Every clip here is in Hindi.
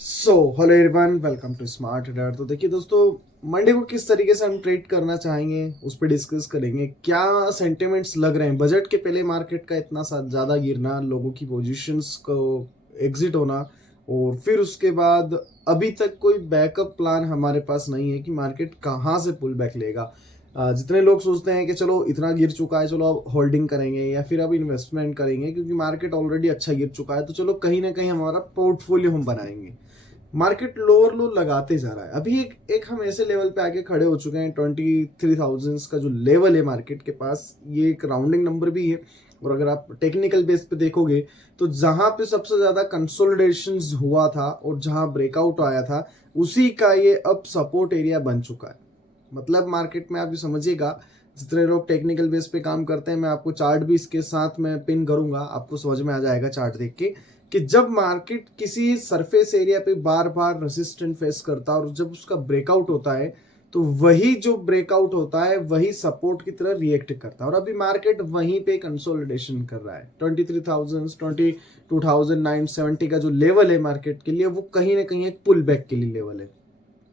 Hello everyone, welcome to smart trader. तो देखिए दोस्तों, मंडे को किस तरीके से हम ट्रेड करना चाहेंगे उस पर डिस्कस करेंगे। क्या सेंटिमेंट्स लग रहे हैं बजट के पहले मार्केट का इतना ज़्यादा गिरना, लोगों की पोजीशंस को एग्जिट होना, और फिर उसके बाद अभी तक कोई बैकअप प्लान हमारे पास नहीं है कि मार्केट कहाँ से पुल बैक लेगा। जितने लोग सोचते हैं कि चलो इतना गिर चुका है, चलो अब होल्डिंग करेंगे या फिर अब इन्वेस्टमेंट करेंगे क्योंकि मार्केट ऑलरेडी अच्छा गिर चुका है, तो चलो कहीं ना कहीं हमारा पोर्टफोलियो हम बनाएंगे। मार्केट लोअर लो लगाते जा रहा है। अभी एक हम ऐसे लेवल पे आके खड़े हो चुके हैं, 23,000 का जो लेवल है मार्केट के पास, ये एक राउंडिंग नंबर भी है। और अगर आप टेक्निकल बेस पे देखोगे तो जहां पे सबसे ज्यादा कंसोलिडेशन हुआ था और जहां ब्रेकआउट आया था, उसी का ये अब सपोर्ट एरिया बन चुका है। मतलब मार्केट में आप ये समझिएगा, जितने लोग टेक्निकल बेस पे काम करते हैं, मैं आपको चार्ट भी इसके साथ में पिन करूंगा, आपको समझ में आ जाएगा चार्ट देख के कि जब मार्केट किसी सरफेस एरिया पे बार बार रेसिस्टेंट फेस करता है और जब उसका ब्रेकआउट होता है, तो वही जो ब्रेकआउट होता है वही सपोर्ट की तरह रिएक्ट करता है। और अभी मार्केट वहीं पे कंसोलिडेशन कर रहा है। 23,000 22,970 का जो लेवल है मार्केट के लिए, वो कहीं ना कहीं एक पुल बैक के लिए लेवल है।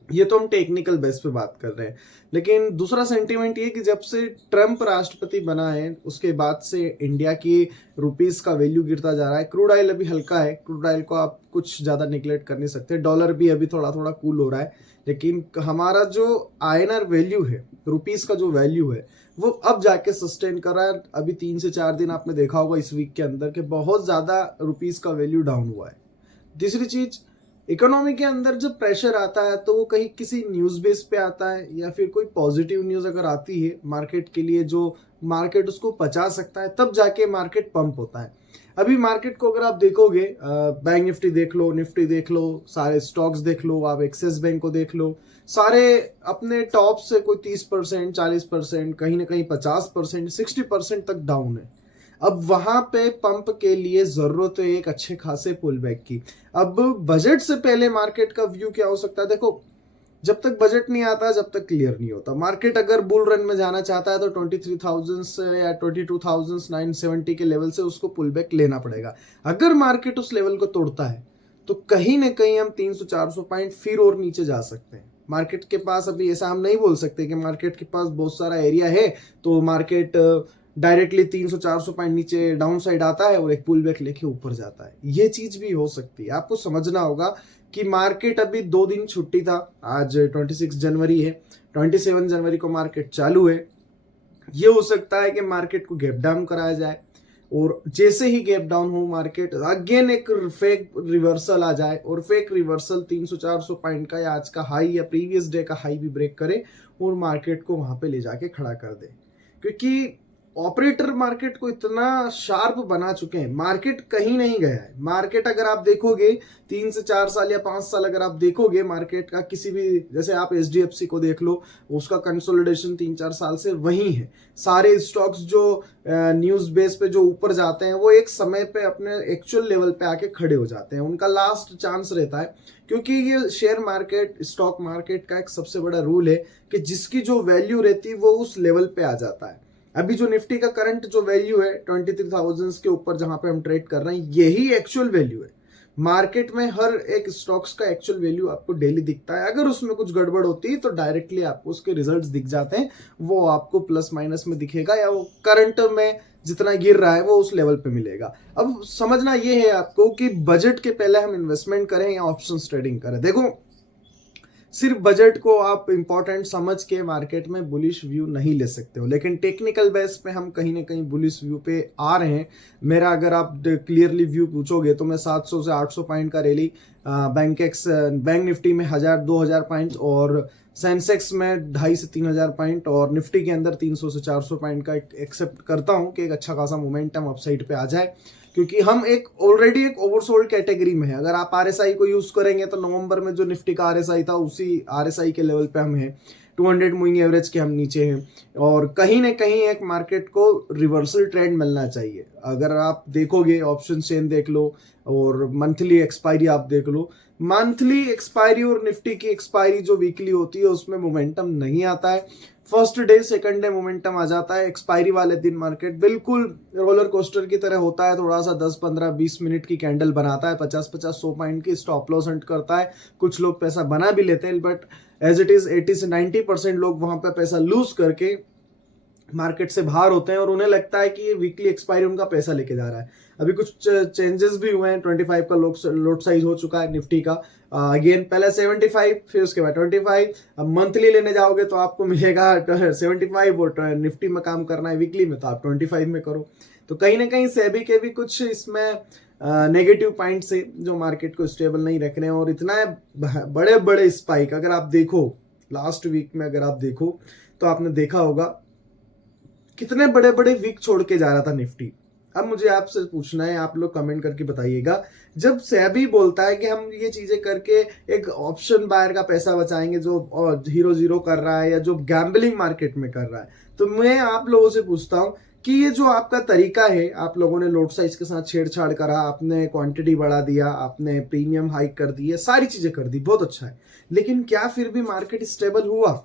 ये तो हम टेक्निकल बेस पे बात कर रहे हैं। लेकिन दूसरा सेंटीमेंट ये कि जब से ट्रम्प राष्ट्रपति बना है उसके बाद से इंडिया की रुपीस का वैल्यू गिरता जा रहा है। क्रूड ऑयल अभी हल्का है, क्रूड ऑयल को आप कुछ ज्यादा निगलेक्ट कर नहीं सकते। डॉलर भी अभी थोड़ा थोड़ा कूल हो रहा है, लेकिन हमारा जो आईएनआर वैल्यू है, रुपीस का जो वैल्यू है, वो अब जाके सस्टेन कर रहा है। अभी 3 से 4 दिन आपने देखा होगा इस वीक के अंदर कि बहुत ज्यादा रुपीस का वैल्यू डाउन हुआ है। तीसरी चीज, इकोनॉमी के अंदर जब प्रेशर आता है तो वो कहीं किसी न्यूज बेस पे आता है या फिर कोई पॉजिटिव न्यूज अगर आती है मार्केट के लिए, जो मार्केट उसको पचा सकता है, तब जाके मार्केट पंप होता है। अभी मार्केट को अगर आप देखोगे, बैंक निफ्टी देख लो, निफ्टी देख लो, सारे स्टॉक्स देख लो, आप एक्सिस बैंक को देख लो, सारे अपने टॉप से कोई 30%, 40%, कहीं ना कहीं 50%, 60% तक डाउन है। अब वहां पे पंप के लिए जरूरत है एक अच्छे खासे पुल बैक की। अब बजट से पहले मार्केट का व्यू क्या हो सकता है? देखो, जब तक बजट नहीं आता, जब तक क्लियर नहीं होता, मार्केट अगर बुल रन में जाना चाहता है तो 23,000 से या 22,970 के लेवल से उसको पुल बैक लेना पड़ेगा। अगर मार्केट उस लेवल को तोड़ता है तो कहीं ना कहीं हम 300-400 पॉइंट फिर और नीचे जा सकते हैं। मार्केट के पास अभी ऐसा हम नहीं बोल सकते कि मार्केट के पास बहुत सारा एरिया है तो मार्केट डायरेक्टली 300-400 पॉइंट नीचे डाउन साइड आता है और एक पुल बैक लेके ऊपर जाता है। ये चीज भी हो सकती है। आपको समझना होगा कि मार्केट अभी 2 दिन छुट्टी था, आज 26 जनवरी है, 27 जनवरी को मार्केट चालू है। ये हो सकता है कि मार्केट को गैप डाउन कराया जाए और जैसे ही गैप डाउन हो मार्केट अगेन एक फेक रिवर्सल आ जाए और फेक रिवर्सल 300-400 पॉइंट का या आज का हाई या प्रीवियस डे का हाई भी ब्रेक करे और मार्केट को वहां पे ले जाके खड़ा कर दे। क्योंकि ऑपरेटर मार्केट को इतना शार्प बना चुके हैं, मार्केट कहीं नहीं गया है। मार्केट अगर आप देखोगे 3 से 4 साल या 5 साल अगर आप देखोगे मार्केट का किसी भी, जैसे आप एचडीएफसी को देख लो, उसका कंसोलिडेशन 3-4 साल से वही है। सारे स्टॉक्स जो न्यूज बेस पे जो ऊपर जाते हैं वो एक समय पे अपने एक्चुअल लेवल पे आके खड़े हो जाते हैं, उनका लास्ट चांस रहता है। क्योंकि ये शेयर मार्केट, स्टॉक मार्केट का एक सबसे बड़ा रूल है कि जिसकी जो वैल्यू रहती है वो उस लेवल पे आ जाता है। अभी जो निफ्टी का करंट जो वैल्यू है 23,000 के ऊपर जहां पे हम ट्रेड कर रहे हैं, यही एक्चुअल वैल्यू है। मार्केट में हर एक स्टॉक्स का एक्चुअल वैल्यू आपको डेली दिखता है। अगर उसमें कुछ गड़बड़ होती है तो डायरेक्टली आपको उसके रिजल्ट्स दिख जाते हैं, वो आपको प्लस माइनस में दिखेगा या वो करंट में जितना गिर रहा है वो उस लेवल पे मिलेगा। अब समझना ये है आपको कि बजट के पहले हम इन्वेस्टमेंट करें या ऑप्शन ट्रेडिंग करें। देखो, सिर्फ बजट को आप इंपॉर्टेंट समझ के मार्केट में बुलिश व्यू नहीं ले सकते हो, लेकिन टेक्निकल बेस पे हम कहीं ना कहीं बुलिश व्यू पे आ रहे हैं। मेरा अगर आप क्लियरली व्यू पूछोगे तो मैं 700 से 800 पॉइंट का रैली बैंक निफ्टी में 1,000-2,000 पॉइंट और सेंसेक्स में 2,500 से 3,000 पॉइंट और निफ्टी के अंदर 300 से 400 पॉइंट का एक्सेप्ट करता हूं कि एक अच्छा खासा मोमेंटम अपसाइड पे आ जाए। क्योंकि हम एक ऑलरेडी एक ओवरसोल्ड कैटेगरी में है। अगर आप आरएसआई को यूज करेंगे तो नवंबर में जो निफ्टी का आरएसआई था उसी आरएसआई के लेवल पे हम हैं, 200 मूविंग एवरेज के हम नीचे हैं और कहीं ना कहीं एक मार्केट को रिवर्सल ट्रेंड मिलना चाहिए। अगर आप देखोगे ऑप्शन चेन देख लो और मंथली एक्सपायरी आप देख लो, मंथली एक्सपायरी और निफ्टी की एक्सपायरी जो वीकली होती है उसमें मोमेंटम नहीं आता है। First day second day momentum आ जाता है, एक्सपायरी वाले दिन मार्केट बिल्कुल रोलर कोस्टर की तरह होता है, थोड़ा सा 10-15-20 मिनट की कैंडल बनाता है, 50-50-100 पॉइंट की स्टॉप लॉस हंट करता है, कुछ लोग पैसा बना भी लेते हैं, बट एज इट इज 80 से 90% लोग वहां पर पैसा लूज करके मार्केट से बाहर होते हैं और उन्हें लगता है कि ये वीकली एक्सपायरी उनका पैसा लेके जा रहा है। अभी कुछ चेंजेस भी हुए हैं, 25 का लोड साइज हो चुका है निफ्टी का, अगेन पहले 75, फिर उसके बाद 25। अब मंथली लेने जाओगे तो आपको मिलेगा 75, और निफ्टी में काम करना है वीकली में तो आप 25 में करो। तो कहीं ना कहीं सेबी के भी कुछ इसमें नेगेटिव पॉइंट से जो मार्केट को स्टेबल नहीं रख रहे हैं, और इतना बड़े बड़े स्पाइक अगर आप देखो लास्ट वीक में, अगर आप देखो तो आपने देखा होगा कितने बड़े बड़े वीक छोड़ के जा रहा था निफ्टी। अब मुझे आपसे पूछना है, आप लोग कमेंट करके बताइएगा, जब सेबी बोलता है कि हम ये चीजें करके एक ऑप्शन बायर का पैसा बचाएंगे जो 0-0 कर रहा है या जो गैम्बलिंग मार्केट में कर रहा है, तो मैं आप लोगों से पूछता हूं कि ये जो आपका तरीका है, आप लोगों ने लोड साइज के साथ छेड़छाड़ करा, आपने क्वांटिटी बढ़ा दिया, आपने प्रीमियम हाइक कर दी, सारी चीजें कर दी, बहुत अच्छा है, लेकिन क्या फिर भी मार्केट स्टेबल हुआ?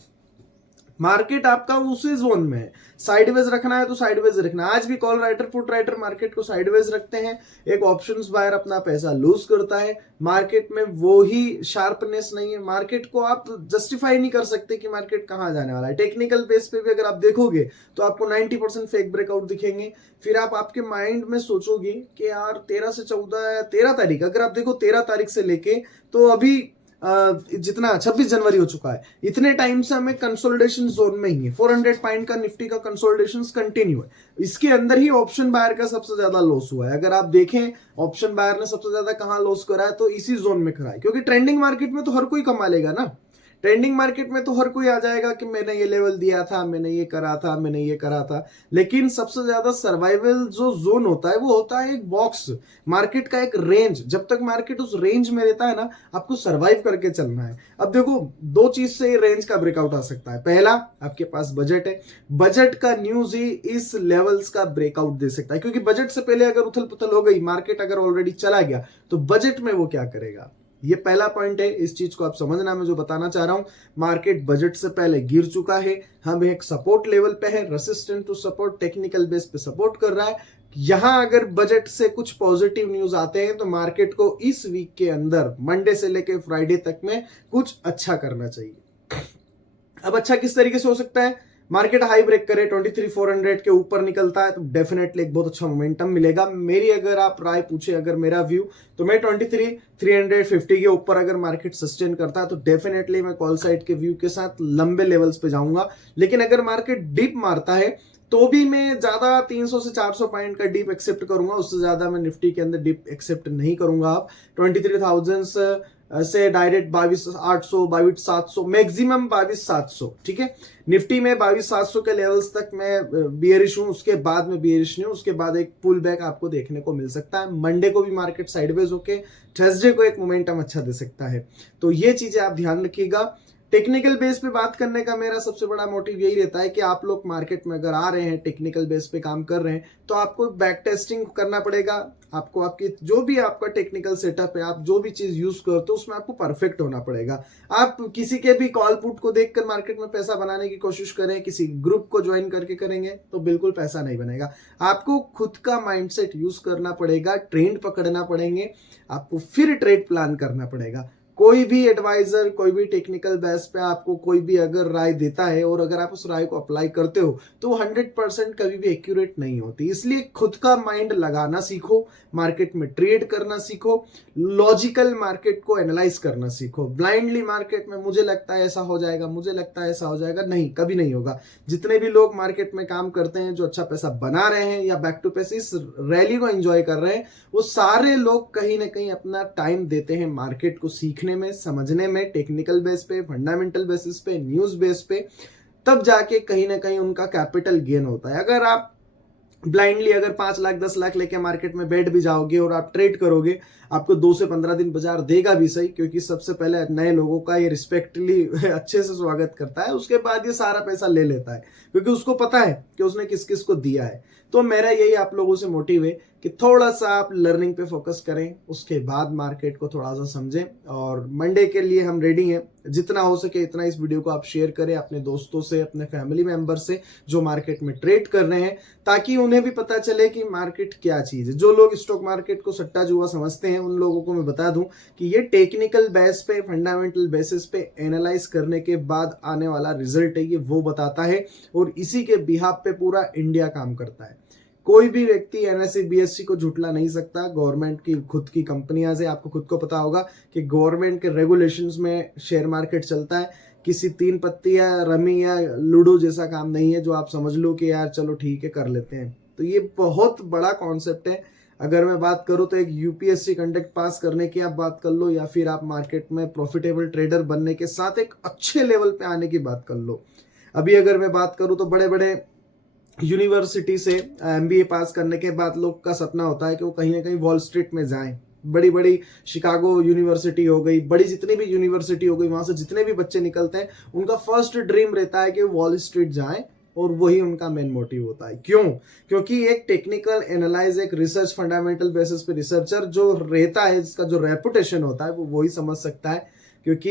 मार्केट आपका उसी जोन में है, साइडवेज रखना है तो साइडवेज रखना है। आज भी call writer put writer market को साइडवेज रखते हैं, एक ऑप्शंस बायर अपना पैसा लूज करता है, मार्केट में वो ही शार्पनेस नहीं है, मार्केट को आप जस्टिफाई नहीं कर सकते कि मार्केट कहां जाने वाला है। टेक्निकल बेस पे भी अगर आप देखोगे तो आपको 90% फेक ब्रेकआउट दिखेंगे, फिर आप आपके माइंड में सोचोगे कि यार 13 से 14 13 तारीख, अगर आप देखो 13 तारीख से लेके तो अभी जितना 26 जनवरी हो चुका है, इतने टाइम से हमें कंसोलिडेशन जोन में ही है। 400 पॉइंट का निफ्टी का कंसोलिडेशन कंटिन्यू है, इसके अंदर ही ऑप्शन बायर का सबसे ज्यादा लॉस हुआ है। अगर आप देखें ऑप्शन बायर ने सबसे ज्यादा कहां लॉस करा है, तो इसी जोन में करा है, क्योंकि ट्रेंडिंग मार्केट में तो हर कोई कमा लेगा ना। ट्रेंडिंग मार्केट में तो हर कोई आ जाएगा कि मैंने ये लेवल दिया था, मैंने ये करा था, मैंने ये करा था, लेकिन सबसे ज्यादा सर्वाइवल जो जोन होता है वो होता है एक बॉक्स, मार्केट का एक रेंज। जब तक मार्केट उस रेंज में रहता है ना, आपको सर्वाइव करके चलना है। अब देखो दो चीज से रेंज का ब्रेकआउट आ सकता है, पहला आपके पास बजट है, बजट का न्यूज ही इस लेवल्स का ब्रेकआउट दे सकता है, क्योंकि बजट से पहले अगर उथल पुथल हो गई, मार्केट अगर ऑलरेडी चला गया, तो बजट में वो क्या करेगा। ये पहला पॉइंट है, इस चीज को आप समझना, मैं जो बताना चाह रहा हूं, मार्केट बजट से पहले गिर चुका है, हम एक सपोर्ट लेवल पे है, resistant to support, technical base पे सपोर्ट कर रहा है। यहां अगर बजट से कुछ पॉजिटिव न्यूज आते हैं तो मार्केट को इस वीक के अंदर मंडे से लेकर फ्राइडे तक में कुछ अच्छा करना चाहिए। अब अच्छा किस तरीके से हो सकता है? मार्केट हाई ब्रेक करे, 23,400 के ऊपर निकलता है तो डेफिनेटली एक बहुत अच्छा मोमेंटम मिलेगा। मेरी अगर आप राय पूछे, अगर मेरा व्यू, तो मैं 23,350 के ऊपर अगर मार्केट सस्टेन करता है तो डेफिनेटली मैं कॉल साइड के व्यू के साथ लंबे लेवल्स पे जाऊंगा। लेकिन अगर मार्केट डिप मारता है तो भी मैं ज्यादा 300 से 400 पॉइंट का डिप एक्सेप्ट करूंगा, उससे ज्यादा मैं निफ्टी के अंदर डिप एक्सेप्ट नहीं करूंगा। आप 23,000 से डायरेक्ट 22,800, 22,700, मैक्सिमम 22,700, ठीक है। निफ्टी में 22,700 के लेवल्स तक मैं बियरिश हूं, उसके बाद में बियरिश नहीं हूं, उसके बाद एक पुल बैक आपको देखने को मिल सकता है। मंडे को भी मार्केट साइडवेज होके थर्सडे को एक मोमेंटम अच्छा दे सकता है, तो ये चीजें आप ध्यान रखिएगा। टेक्निकल बेस पे बात करने का मेरा सबसे बड़ा मोटिव यही रहता है कि आप लोग मार्केट में अगर आ रहे हैं, टेक्निकल बेस पे काम कर रहे हैं, तो आपको बैक टेस्टिंग करना पड़ेगा। आपको आपकी जो भी आपका टेक्निकल सेटअप है, आप जो भी चीज यूज करते हो उसमें आपको परफेक्ट होना पड़ेगा। आप किसी के भी कॉल पुट को देखकर मार्केट में पैसा बनाने की कोशिश करें, किसी ग्रुप को ज्वाइन करके करेंगे तो बिल्कुल पैसा नहीं बनेगा। आपको खुद का माइंडसेट यूज करना पड़ेगा, ट्रेंड पकड़ना पड़ेंगे, आपको फिर ट्रेड प्लान करना पड़ेगा। कोई भी एडवाइजर, कोई भी टेक्निकल बेस पे आपको कोई भी अगर राय देता है और अगर आप उस राय को अप्लाई करते हो तो 100% कभी भी एक्यूरेट नहीं होती। इसलिए खुद का माइंड लगाना सीखो, मार्केट में ट्रेड करना सीखो, लॉजिकल मार्केट को एनालाइज करना सीखो। ब्लाइंडली मार्केट में मुझे लगता है ऐसा हो जाएगा, मुझे लगता है ऐसा हो जाएगा, नहीं, कभी नहीं होगा। जितने भी लोग मार्केट में काम करते हैं, जो अच्छा पैसा बना रहे हैं या बैक टू पैसे इस रैली को एंजॉय कर रहे हैं, वो सारे लोग कहीं ना कहीं अपना टाइम देते हैं मार्केट को सीखने में, समझने में, टेक्निकल बेस पे, फंडामेंटल बेसिस पे, न्यूज बेस पे, तब जाके कहीं ना कहीं उनका कैपिटल गेन होता है। अगर आप ब्लाइंडली अगर 5 लाख 10 लाख लेके मार्केट में बैठ भी जाओगे और आप ट्रेड करोगे, आपको 2 से 15 दिन बाजार देगा भी सही, क्योंकि सबसे पहले नए लोगों का ये रिस्पेक्टली अच्छे से स्वागत करता है, उसके बाद ये सारा पैसा ले लेता है, क्योंकि उसको पता है कि उसने किस किस को दिया है। तो मेरा यही आप लोगों से मोटिव है कि थोड़ा सा आप लर्निंग पे फोकस करें, उसके बाद मार्केट को थोड़ा सा समझें। और मंडे के लिए हम रेडी हैं, जितना हो सके इतना इस वीडियो को आप शेयर करें अपने दोस्तों से, अपने फैमिली मेंबर से जो मार्केट में ट्रेड कर रहे हैं, ताकि उन्हें भी पता चले कि मार्केट क्या चीज है। जो लोग स्टॉक मार्केट को सट्टा जुआ समझते हैं, उन लोगों को मैं बता दूं कि ये टेक्निकल बेस पे, फंडामेंटल बेसिस पे एनालाइज करने के बाद आने वाला रिजल्ट है, ये वो बताता है, और इसी के बिहाफ पे पूरा इंडिया काम करता है। कोई भी व्यक्ति एनएससी बीएससी को झुटला नहीं सकता। गवर्नमेंट की खुद की कंपनियां से, आपको खुद को पता होगा कि गवर्नमेंट के रेगुलेशंस में शेयर मार्केट चलता है। किसी तीन पत्ती या रमी या लूडो जैसा काम नहीं है जो आप समझ लो कि यार चलो ठीक है कर लेते हैं। तो ये बहुत बड़ा कॉन्सेप्ट है। अगर मैं बात करूं तो एक यूपीएससी कंडक्ट पास करने की आप बात कर लो, या फिर आप मार्केट में प्रॉफिटेबल ट्रेडर बनने के साथ एक अच्छे लेवल पे आने की बात कर लो। अभी अगर मैं बात करूं तो बड़े बड़े यूनिवर्सिटी से एमबीए पास करने के बाद लोग का सपना होता है कि वो कहीं ना कहीं वॉल स्ट्रीट में जाएं। बड़ी बड़ी शिकागो यूनिवर्सिटी हो गई, बड़ी जितनी भी यूनिवर्सिटी हो गई, वहां से जितने भी बच्चे निकलते हैं, उनका फर्स्ट ड्रीम रहता है कि वॉल स्ट्रीट जाएं, और वही उनका मेन मोटिव होता है। क्यों? क्योंकि एक टेक्निकल एनालाइज, एक रिसर्च फंडामेंटल बेसिस पे रिसर्चर जो रहता है, जिसका जो रेपुटेशन होता है, वो वही समझ सकता है, क्योंकि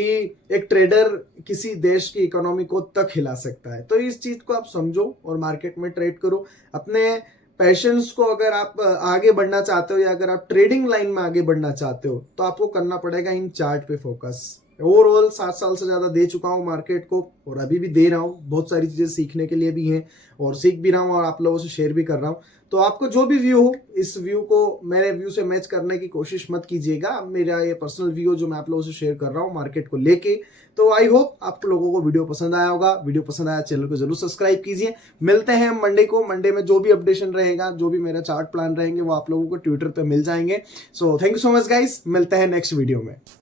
एक ट्रेडर किसी देश की इकोनॉमी को तक हिला सकता है। तो इस चीज को आप समझो और मार्केट में ट्रेड करो। अपने पैशंस को अगर आप आगे बढ़ना चाहते हो, या अगर आप ट्रेडिंग लाइन में आगे बढ़ना चाहते हो, तो आपको करना पड़ेगा इन चार्ट पे फोकस। ओवरऑल 7 साल से ज्यादा दे चुका हूँ मार्केट को, और अभी भी दे रहा हूँ। बहुत सारी चीजें सीखने के लिए भी हैं, और सीख भी रहा हूँ, और आप लोगों से शेयर भी कर रहा हूँ। तो आपको जो भी व्यू हो, इस व्यू को मेरे व्यू से मैच करने की कोशिश मत कीजिएगा। मेरा ये पर्सनल व्यू जो मैं आप लोगों से शेयर कर रहा हूँ मार्केट को लेके। तो आई होप आप लोगों को वीडियो पसंद आया होगा। वीडियो पसंद आया, चैनल को जरूर सब्सक्राइब कीजिए। मिलते हैं मंडे को। मंडे में जो भी अपडेशन रहेगा, जो भी मेरा चार्ट प्लान रहेंगे, वो आप लोगों को ट्विटर पे मिल जाएंगे। So thank you so much guys, मिलते हैं नेक्स्ट वीडियो में।